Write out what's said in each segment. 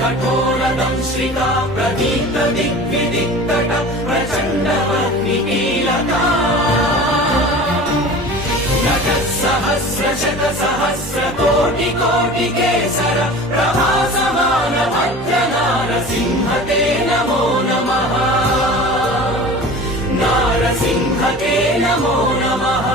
कठोरदंश्रिका प्रदीप्त दिग्विदिक्तट प्रचण्डवह्निकीलका नटसहस्रशतसहस्रकोटिकोटिकेसर प्रभासमान भद्रनारसिंह ते नमो नमः नारसिंह ते नमो नमः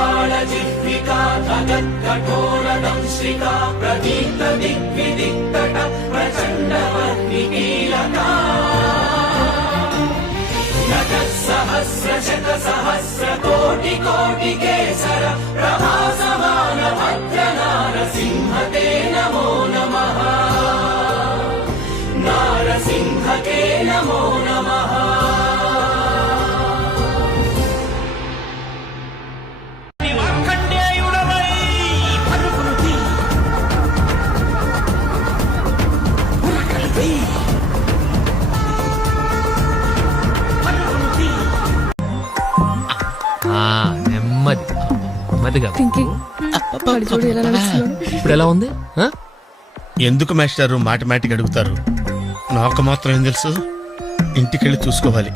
ज्वलत्कराळजिह्विका धगत्कठोरदंश्रिका प्रदीप्त दिग्विदिक्तट प्रचण्डवह्निकीलका नटसहस्रशतसहस्रकोटिकोटिकेसर प्रभासमान भद्रनारसिंह ते नमो नमः नारसिंह ते नमो नमः ఇప్పుడు ఎలా ఉంది? ఎందుకు మాస్టారు మాటిమాటికి అడుగుతారు? నాకు మాత్రం ఏం తెలుసు? ఇంటికెళ్ళి చూసుకోవాలి.